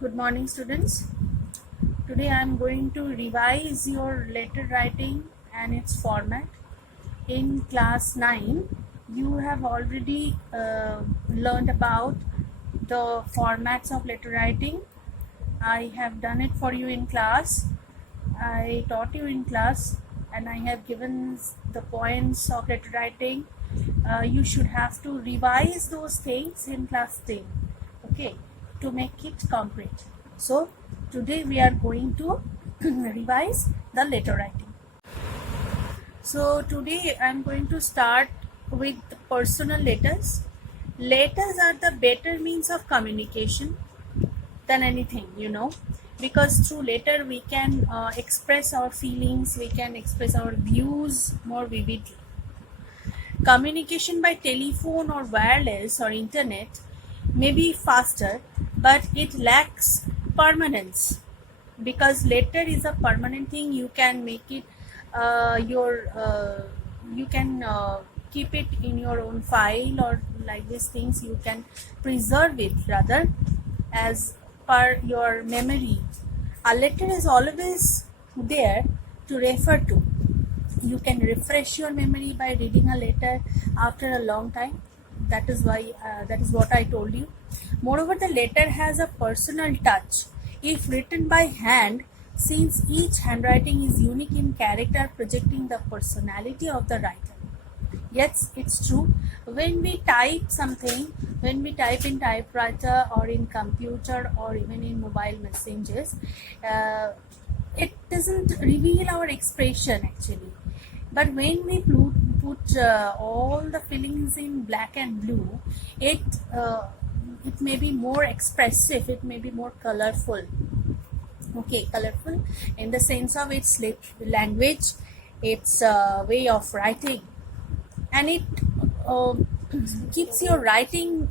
Good morning, students. Today I am going to revise your letter writing and its format. In class 9, you have already learned about the formats of letter writing. I have done it for you in class. I taught you in class and I have given the points of letter writing. You should have to revise those things in class 10, okay, to make it concrete. So today we are going to revise the letter writing. So today I am going to start with personal letters. Letters are the better means of communication than anything, because through letter we can express our feelings, we can express our views more vividly. Communication by telephone or wireless or internet may be faster, but it lacks permanence, because letter is a permanent thing. You can make it you can keep it in your own file, or like these things you can preserve it rather as per your memory. A letter is always there to refer to. You can refresh your memory by reading a letter after a long time. That is what I told you. Moreover, the letter has a personal touch if written by hand, since each handwriting is unique in character, projecting the personality of the writer. Yes, it's true. When we type something, when we type in typewriter or in computer or even in mobile messengers, it doesn't reveal our expression actually. But when we put all the feelings in black and blue, it may be more expressive, it may be more colorful. Okay, colorful in the sense of its language, its way of writing, and it keeps your writing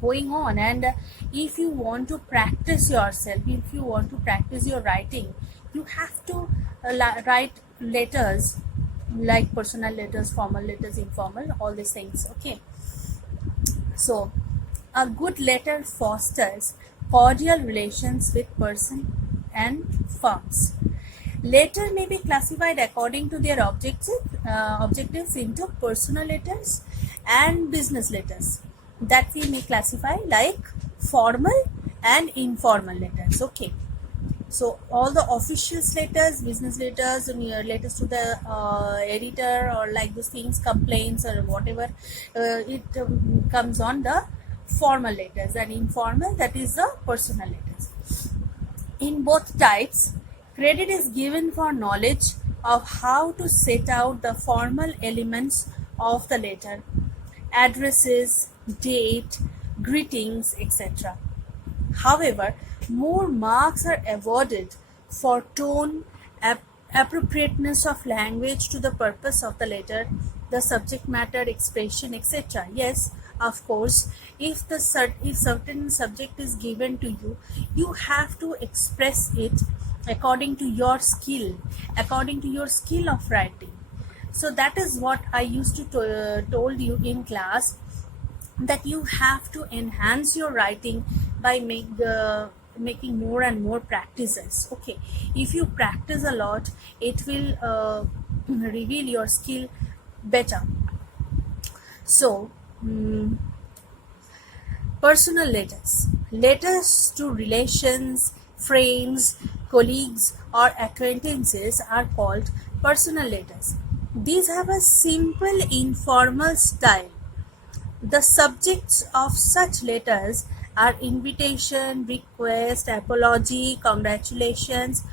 going on. And if you want to practice yourself, if you want to practice your writing, you have to write letters like personal letters, formal letters, informal, all these things. Okay, so a good letter fosters cordial relations with person and firms. Letter may be classified according to their objectives into personal letters and business letters, that we may classify like formal and informal letters. Okay, so all the official letters, business letters, and your letters to the editor, or like those things, complaints or whatever, it comes on the formal letters, and informal, that is the personal letters. In both types, credit is given for knowledge of how to set out the formal elements of the letter, addresses, date, greetings, etc. However, more marks are awarded for tone, appropriateness of language to the purpose of the letter, the subject matter, expression, etc. Yes, of course, if certain subject is given to you, you have to express it according to your skill of writing. So that is what I used to told you in class, that you have to enhance your writing by making more and more practices. Okay, if you practice a lot, it will reveal your skill better. So personal letters to relations, friends, colleagues, or acquaintances are called personal letters. These have a simple informal style. The subjects of such letters are invitation, request, apology, congratulations,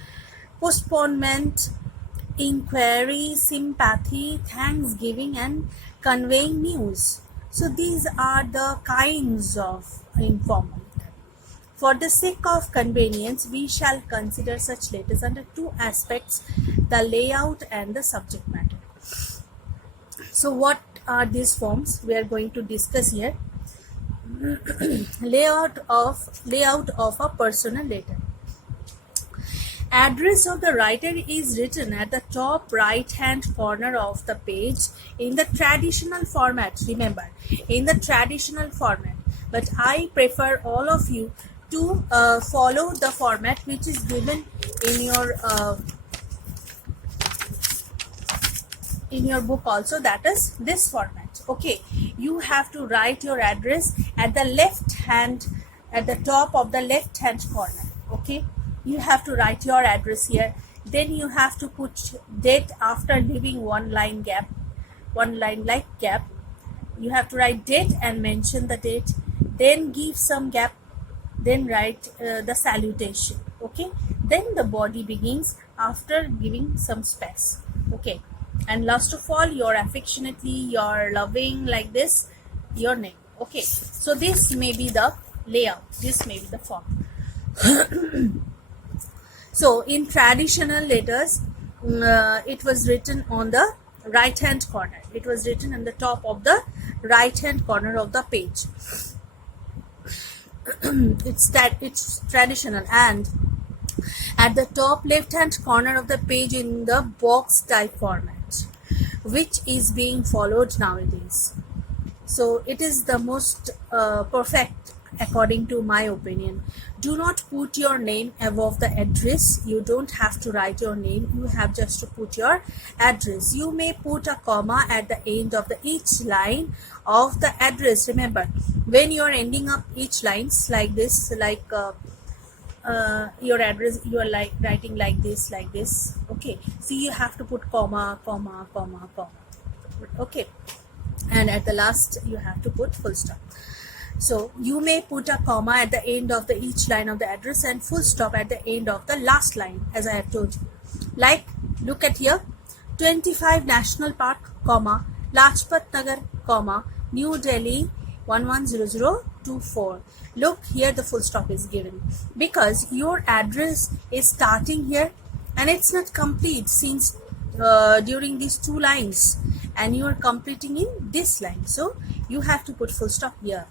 postponement, inquiry, sympathy, thanksgiving, and conveying news. So these are the kinds of informal. For the sake of convenience, we shall consider such letters under two aspects, the layout and the subject matter. So what are these forms we are going to discuss here? Layout of a personal letter. Address of the writer is written at the top right hand corner of the page in the traditional format. Remember, in the traditional format. But I prefer all of you to follow the format which is given in your book also, that is this format. Okay, you have to write your address at the top of the left hand corner. Okay, you have to write your address here, then you have to put date after leaving one line like gap. You have to write date and mention the date, then give some gap, then write the salutation. Okay, then the body begins after giving some space. Okay, and last of all, your affectionately, your loving, like this, your name. Okay, so this may be the layout, this may be the form. So in traditional letters, it was written on the right hand corner. It was written on the top of the right hand corner of the page. It's traditional, and at the top left hand corner of the page in the box type format, which is being followed nowadays. So it is the most perfect according to my opinion. Do not put your name above the address. You don't have to write your name, you have just to put your address. You may put a comma at the end of each line of the address. Remember, when you are ending up each lines like this, like your address, you are like writing like this. Okay, see, you have to put comma. Okay, and at the last you have to put full stop. So you may put a comma at the end of each line of the address and full stop at the end of the last line, as I have told you. Like, look at here, 25 National Park, comma, Lajpat Nagar, comma, New Delhi 110024. Look here, the full stop is given because your address is starting here and it's not complete since during these two lines, and you are completing in this line. So you have to put full stop here,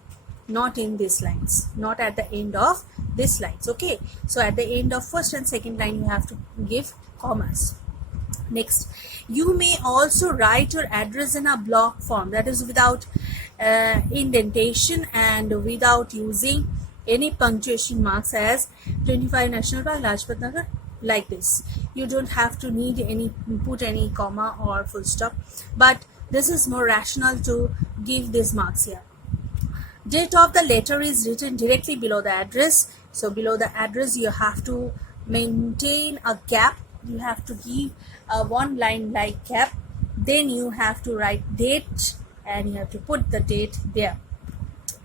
not in these lines, not at the end of these lines. Okay, so at the end of first and second line you have to give commas. Next, you may also write your address in a block form, that is without indentation and without using any punctuation marks, as 25 National Park, Lajpat Nagar, like this. You don't have to put any comma or full stop, but this is more rational to give these marks here. Date of the letter is written directly below the address. So below the address you have to maintain a gap. You have to give a one line like gap. Then you have to write date and you have to put the date there.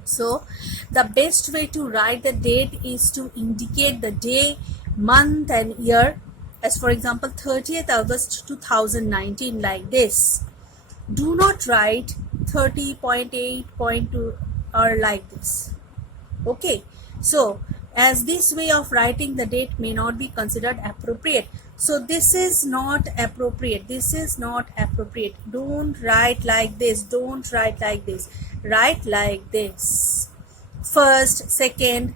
So the best way to write the date is to indicate the day, month and year. As for example, 30th August 2019, like this. Do not write 30.8.2 or like this. Okay, so as this way of writing the date may not be considered appropriate, so this is not appropriate. Don't write like this, don't write like this, write like this. First, second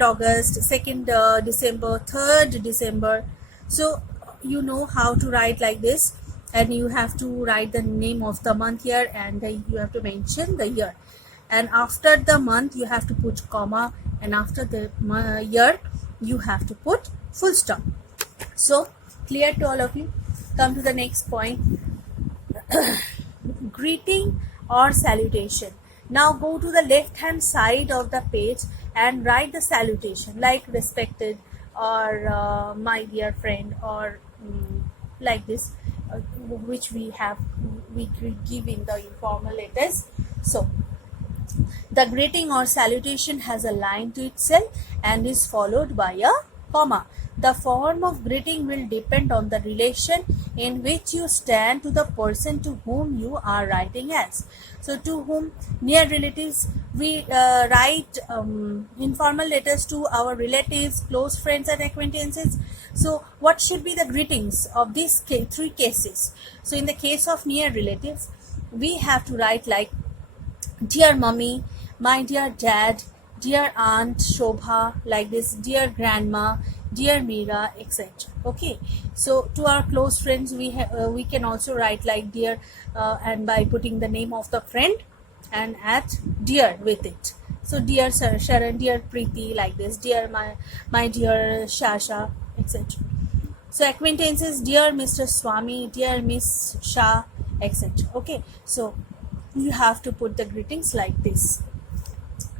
August, 2nd December, 3rd December. So you know how to write like this, and you have to write the name of the month here, and you have to mention the year. And after the month you have to put comma, and after the year you have to put full stop. So clear to all of you? Come to the next point. Greeting or salutation. Now go to the left hand side of the page and write the salutation, like respected or my dear friend, or like this, which we give in the informal letters. So the greeting or salutation has a line to itself and is followed by a comma. The form of greeting will depend on the relation in which you stand to the person to whom you are writing as. So to whom, near relatives, we write informal letters to our relatives, close friends and acquaintances. So what should be the greetings of these three cases? So in the case of near relatives, we have to write like dear mummy, my dear dad, dear aunt Shobha, like this, dear grandma, dear Meera, etc. Okay, so to our close friends we can also write like dear, and by putting the name of the friend and add dear with it. So dear Sharon, dear Preeti, like this, dear my dear Shasha, etc. So acquaintances, dear Mr. Swami, dear Miss Shah, etc. Okay, so you have to put the greetings like this.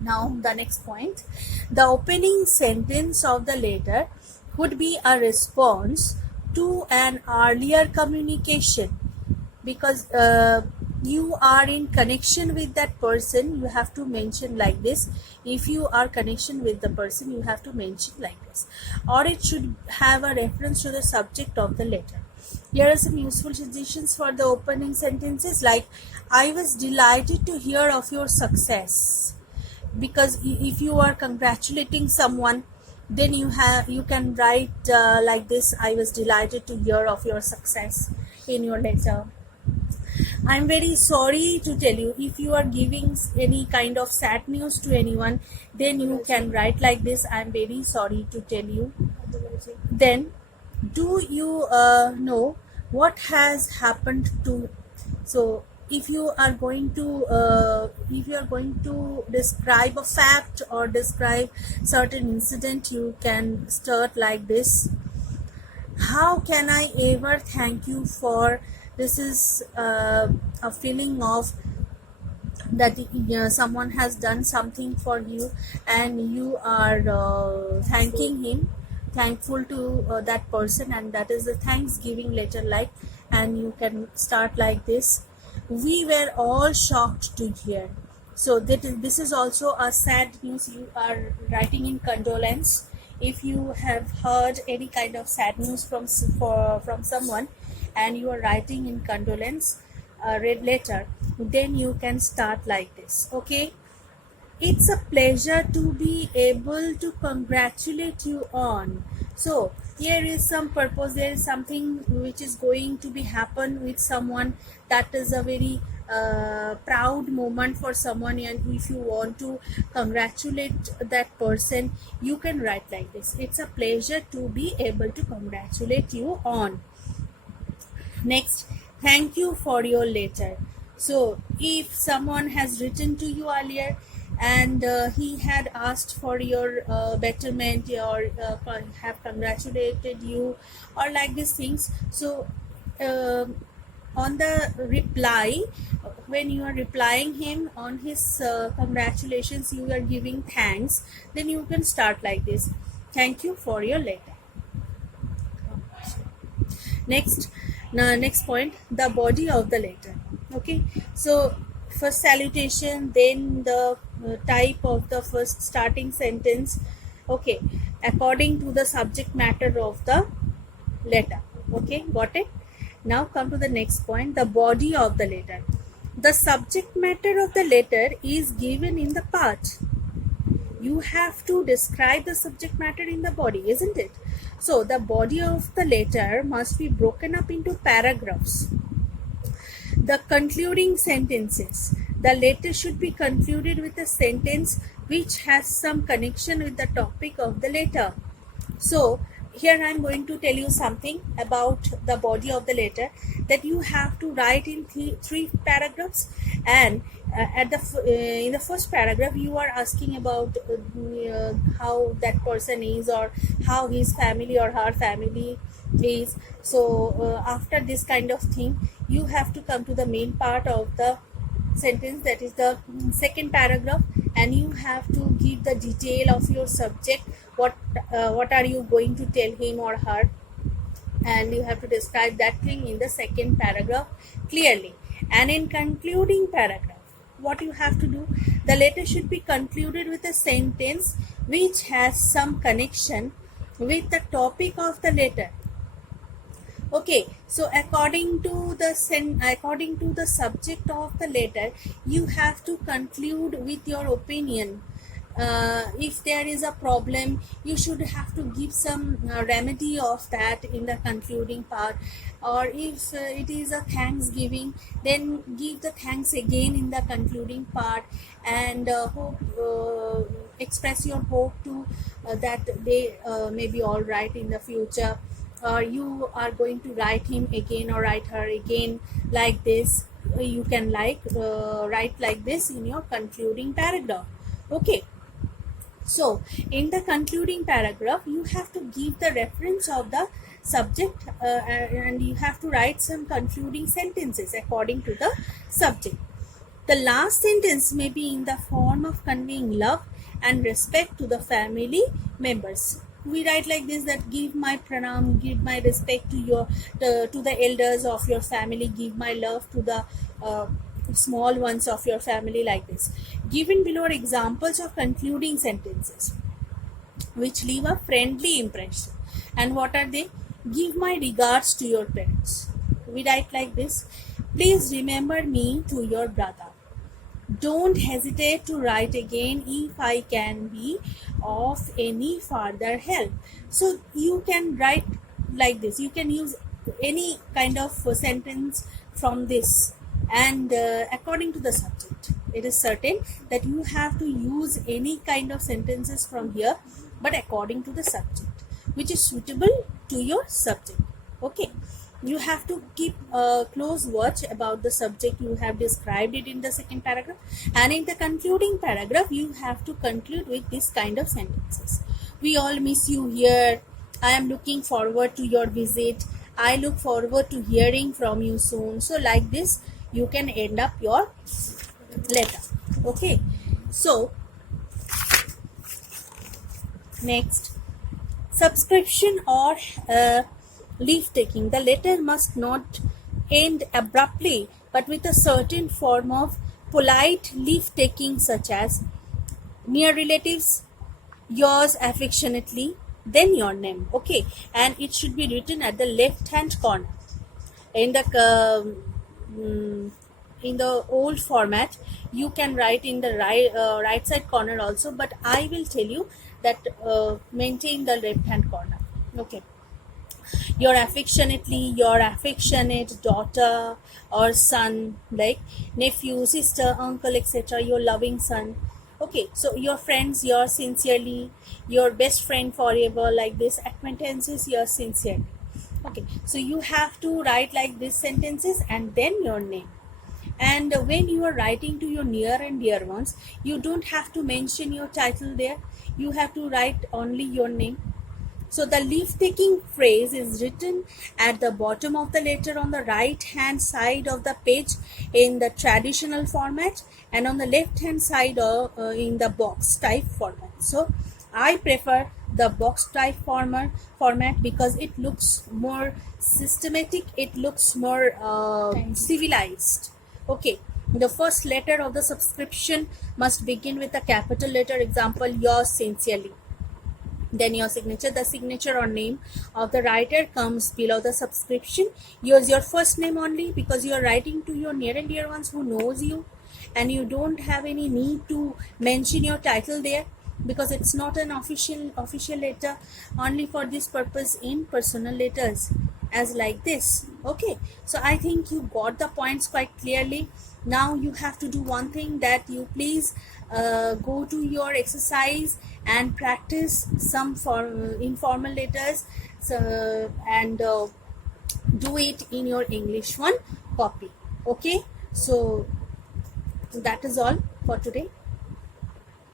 Now the next point, the opening sentence of the letter would be a response to an earlier communication, because you are in connection with that person. You have to mention like this. If you are connection with the person, you have to mention like this, or it should have a reference to the subject of the letter. Here are some useful suggestions for the opening sentences, like I was delighted to hear of your success, because if you are congratulating someone, then you can write like this, I was delighted to hear of your success in your letter. I'm very sorry to tell you, if you are giving any kind of sad news to anyone, then you can write like this, I'm very sorry to tell you. Then, do you know what has happened to? So, if you are going to describe a fact or describe certain incident, you can start like this. How can I ever thank you for? This is a feeling of that someone has done something for you, and you are thanking him, thankful to that person, and that is the thanksgiving letter, like. And you can start like this, we were all shocked to hear. So this is also a sad news. You are writing in condolence. If you have heard any kind of sad news from someone, and you are writing in condolence red letter, then you can start like this. Okay, it's a pleasure to be able to congratulate you on. So here is some purpose, there is something which is going to be happen with someone, that is a very proud moment for someone, and if you want to congratulate that person, you can write like this, it's a pleasure to be able to congratulate you on. Next, thank you for your letter. So if someone has written to you earlier, and he had asked for your betterment, or have congratulated you, or like these things, so on the reply, when you are replying him on his congratulations, you are giving thanks, then you can start like this, thank you for your letter. Next point, the body of the letter. Okay, so first salutation, then the type of the first starting sentence. Okay, according to the subject matter of the letter. Okay, got it? Now come to the next point, the body of the letter. The subject matter of the letter is given in the part. You have to describe the subject matter in the body, isn't it? So the body of the letter must be broken up into paragraphs. The concluding sentences. The letter should be concluded with a sentence which has some connection with the topic of the letter. So here I am going to tell you something about the body of the letter, that you have to write in three paragraphs, and in the first paragraph you are asking about how that person is, or how his family or her family is. So after this kind of thing, you have to come to the main part of the sentence, that is the second paragraph, and you have to give the detail of your subject, what are you going to tell him or her, and you have to describe that thing in the second paragraph clearly. And in concluding paragraph, what you have to do, the letter should be concluded with a sentence which has some connection with the topic of the letter. Okay, so according to the subject of the letter, you have to conclude with your opinion. If there is a problem, you should have to give some remedy of that in the concluding part. Or if it is a thanksgiving, then give the thanks again in the concluding part, and express your hope to that they may be all right in the future. You are going to write him again or write her again, like this. You can write like this in your concluding paragraph. Okay. So, in the concluding paragraph, you have to give the reference of the subject and you have to write some concluding sentences according to the subject. The last sentence may be in the form of conveying love and respect to the family members. We write like this, that give my pranam, give my respect to to the elders of your family, give my love to the small ones of your family, like this. Given below are examples of concluding sentences which leave a friendly impression. And what are they? Give my regards to your parents. We write like this, please remember me to your brother. Don't hesitate to write again if I can be of any further help. So you can write like this. You can use any kind of sentence from this, and according to the subject. It is certain that you have to use any kind of sentences from here, but according to the subject, which is suitable to your subject. Okay. You have to keep a close watch about the subject. You have described it in the second paragraph, and in the concluding paragraph you have to conclude with this kind of sentences. We all miss you here. I am looking forward to your visit. I look forward to hearing from you soon. So like this you can end up your letter. Okay. So next, subscription or leave taking. The letter must not end abruptly, but with a certain form of polite leave taking, such as near relatives, yours affectionately, then your name. Okay, and it should be written at the left hand corner. In the old format, you can write in the right side corner also, but I will tell you that maintain the left hand corner. Okay. Your affectionately, your affectionate daughter or son, like nephew, sister, uncle, etc. Your loving son. Okay, so your friends, yours sincerely, your best friend forever, like this. Acquaintances, yours sincerely. Okay, so you have to write like these sentences and then your name. And when you are writing to your near and dear ones, you don't have to mention your title there. You have to write only your name. So the leave-taking phrase is written at the bottom of the letter on the right-hand side of the page in the traditional format, and on the left-hand side in the box type format. So I prefer the box type format because it looks more systematic, it looks more civilized. Okay. The first letter of the subscription must begin with a capital letter, example, yours sincerely. Then your signature. The signature or name of the writer comes below the subscription. Use your first name only because you are writing to your near and dear ones who knows you, and you don't have any need to mention your title there because it's not an official letter. Only for this purpose in personal letters, as like this. Okay, so I think you got the points quite clearly. Now you have to do one thing, that you please go to your exercise and practice some informal letters, and do it in your English 1 copy. Okay, so that is all for today.